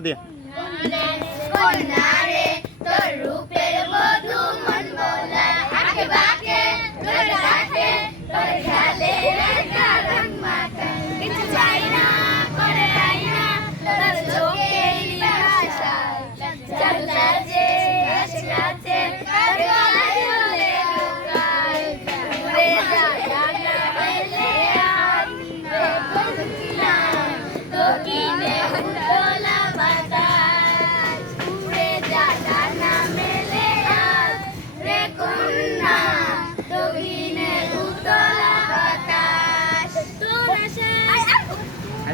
দিয়ে কন্যারে তোর রূপের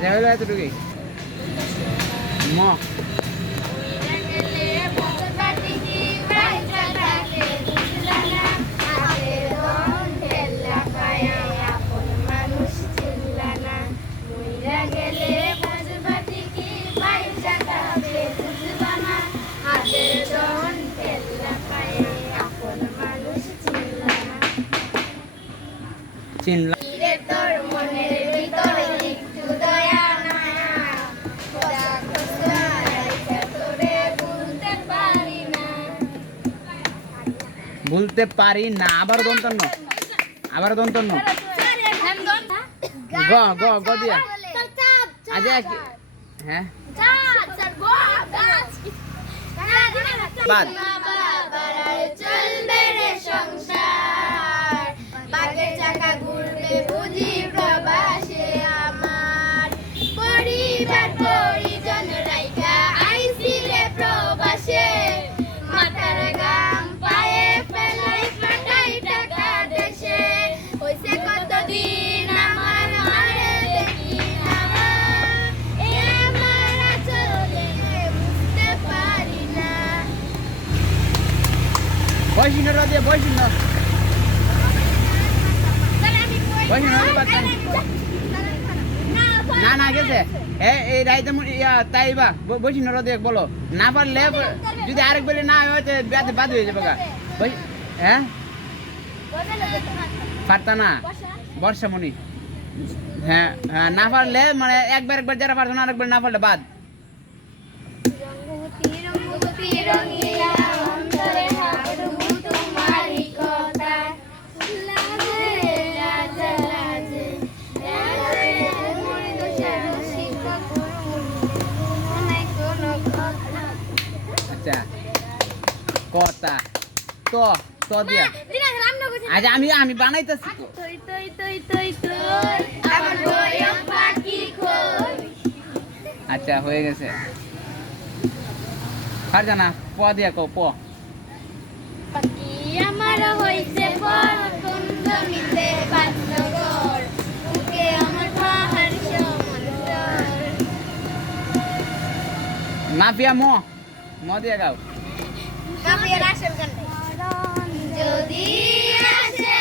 আচ্ছা হইল এতটুকুই ম চিনলাম বলতে পারি না আবার দন্তন্য আবার দন্তন্য গ গ গ দিয়া। আচ্ছা হ্যাঁ। বাদ। চলবে রে সংসার ন। না, গেছে। এই রাইতে তাই বা বসি নর দেখ, বলো। না পারলে যদি আরেক বেলে না হয় তো বাদ হয়ে যাবে হ্যাঁ? পারতা না? বর্ষামণি হ্যাঁ হ্যাঁ না পারলে মানে একবার একবার যারা পারতো না, আরেকবার না পারলে বাদ। আচ্ছা। কথা। তো তো দিয়া। আজ আমি আমি বানাইতেছি তো। তুই তুই তুই তুই তুই আমার বয়ম পাখি কই আচ্ছা হয়ে গেছে। আর জানা প দিয়া কো প। পাখি আমার হইছে পর কোন জমিতে বাদ্যগর বুকে আমার পাহাড় সমান মাফিয়া ম। ম দিয়া গাও যদি আসে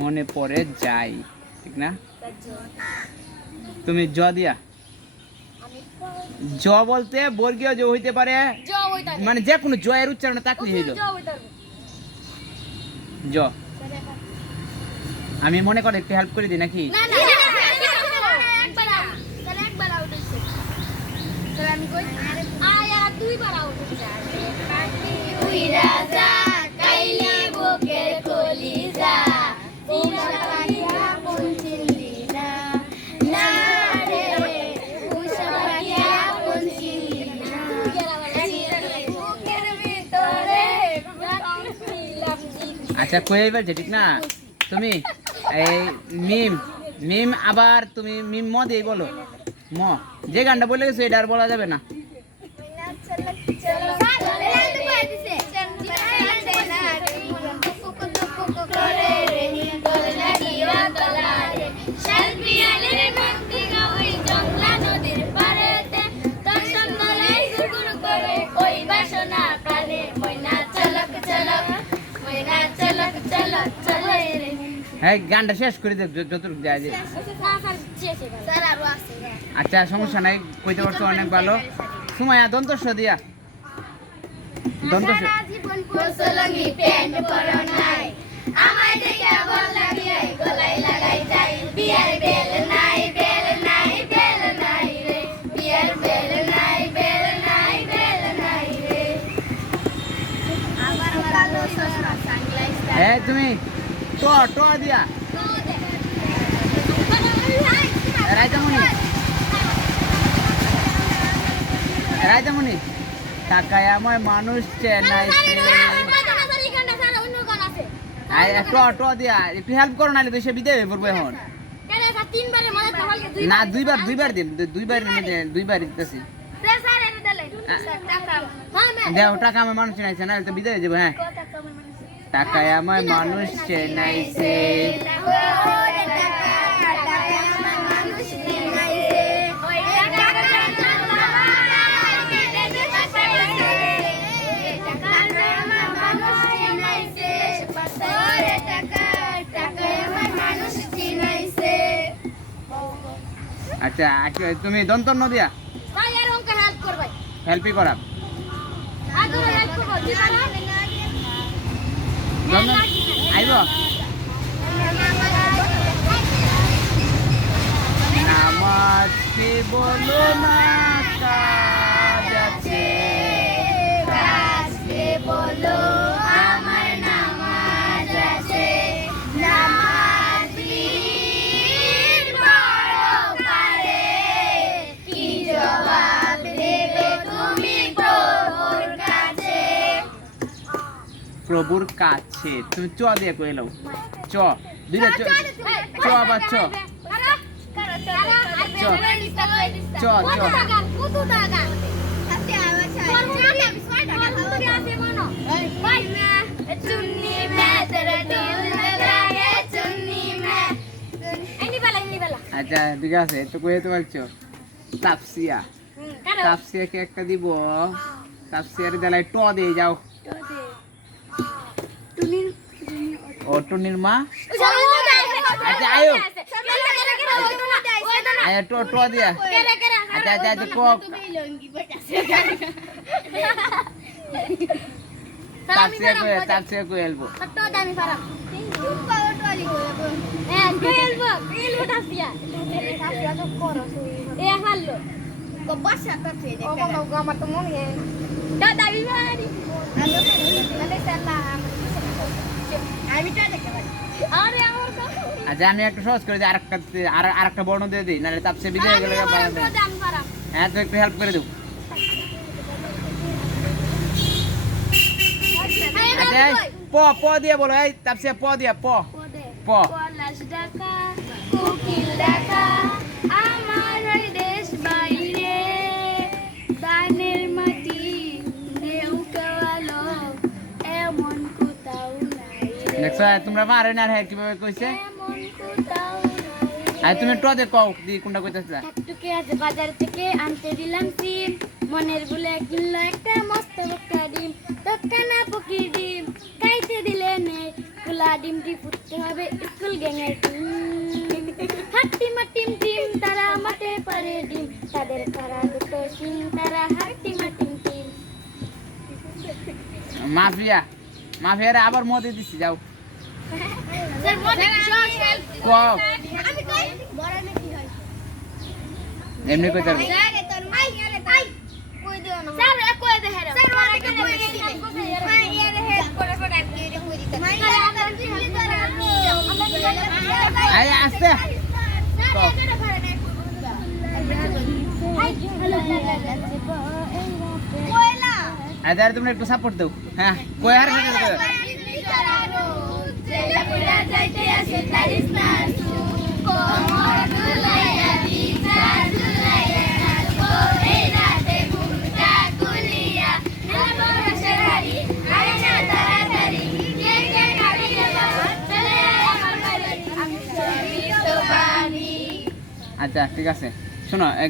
মনে মনে পড়ে যাই ঠিক না? তুমি জ দিয়া। জ বলতে বর্গীয় জ হইতে পারে। মানে যে কোনো জয়ের উচ্চারণ তাকলি হইল। জ আমি মনে করি একটু হেল্প করে দিই নাকি? না না আচ্ছা কয়ে বলছে ঠিক না? তুমি, এই মিম মিম আবার তুমি, মিম ম দিয়ে বলো। ম, যে গানটা বলে গেছো, এটা আর বলা যাবে না। হ্যাঁ গানটা শেষ করে দে যত- যতটুকু যায়। যে আছে স্যার আরও আছে আচ্ছা সমস্যা নাই কইতে পারছ অনেক ভালো। সুমাইয়া দন্তস্ব দিয়া। দন্তস্ব নাই। আমায় দেখে বল লাগে গলায় লাগাই যাই। বিয়ার বেল নাই বেল নাই বেল নাই রে। বিয়ার বেল নাই বেল নাই বেল নাই রে। আবার কালো চশমা সানগ্লাস এ তুমি ট ট দিয়া। রাইতামণি রাইতামণি টাকায় আমার মানুষ চেন্নাই ট ট দিয়া। একটু হেল্প করো নাহলে তো সে বিদে হয়ে পড়ব এখন। না দুইবার দুইবার দিন দু- দুইবার দিন, দুইবার দিতেছি। দেও টাকা আমার মানুষ চেনাইছে না তো বিদায় হয়ে যাব হ্যাঁ। টাকায় আমার মানুষ চেনাইছে আচ্ছা আচ্ছা তুমি দন্তন্য নদিয়া? হেল্পই করা। দন্ত আইব? নামাজ কে বলো না প্রভুর কাছে। তুমি চ দিয়ে কই লও চ। দুইটা চ। চ আবার চ। চ, আচ্ছা ঠিক আছে। তো কই তো পারছ তাপসিয়া। তাপসিয়াকে একটা দিব। তাপসিয়ার দেলায় ট দিয়ে যাও। ও টুনির মা? আচ্ছা, আয়ো। আয়া ট ট দিয়া। আচ্ছা আচ্ছা আচ্ছা ক তাপসিয়া কই তাপসিয়া কই এলবো আরে আমার আচ্ছা আমি একটু সহজ করে দিই, আরেকটা আর, আরেকটা বর্ণ দিয়ে দিই, নাহলে তাপসিয়া বিদায় হয়ে গেলে হ্যাঁ তো একটু হেল্প করে দেবো আচ্ছা প প দিয়ে বলো, এই তাপসিয়া প দিয়া, প। প। কোকিল ডাকা তোমরা পারে না হ্যাঁ কীভাবে কইছে? আর তুমি ট দিয়ে কও দি কোনটা কইতাছ? টুকে আজ বাজার থেকে আনতে দিলাম সিম মনের বলে কিনলো একটা মস্ত একটা ডিম দোকানা পকির ডিম খাইতে দিলে নেই খোলা ডিমটি ফুটতে হবে স্কুল গ্যাংয়ের টিম হাট্টি মাটিম টিম তারা মাঠে পারে ডিম তাদের পাড়া দুটো সিম তারা হাট্টি মাটিম টিম মাফিয়া মাফিয়ারে আবার মদে দিছি যাও। এমনি কই কয়লা তোমরা একটু সাপোর্ট দাও। হ্যাঁ কই আর সাথে দাও যাইতে আসে তারিস না কোমর দুলাইয়া দিছা দুলাইয়া নাচবো এই রাতে ঘুমটা খুলিয়া নাচবো রসের হাড়ি আরে না তাড়াতাড়ি কে কে গাড়ি এলো চলে আয় আমার বাড়ি আমি সবই তো পারি আচ্ছা ঠিক আছে শোনো এ,